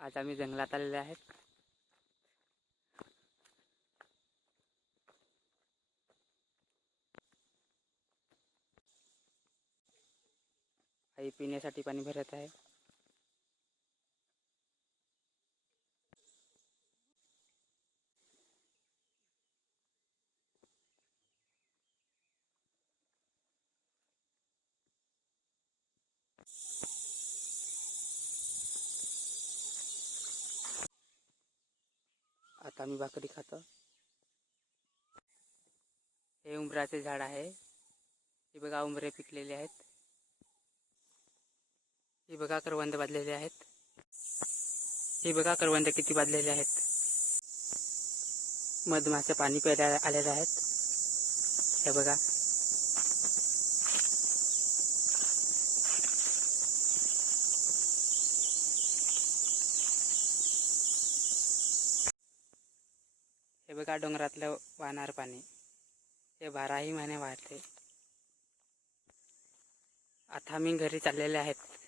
आज आम्ही जंगलात आलेले आहेत. आई पिण्यासाठी पाणी भरत आहे. आता आम्ही भाकरी खातो. हे उंबराचे झाड आहे. हे बघा उंबरे पिकलेले आहेत. हे बघा करवंद बांधलेले आहेत. हे बघा करवंद किती बांधलेले आहेत. मधमासे पाणी प्यायला आलेले आहेत. हे बघा. हे बघा डोंगरातलं वाहणार पाणी. हे 12ही महिने वाहते. आता आम्ही घरी चाललेले आहेत.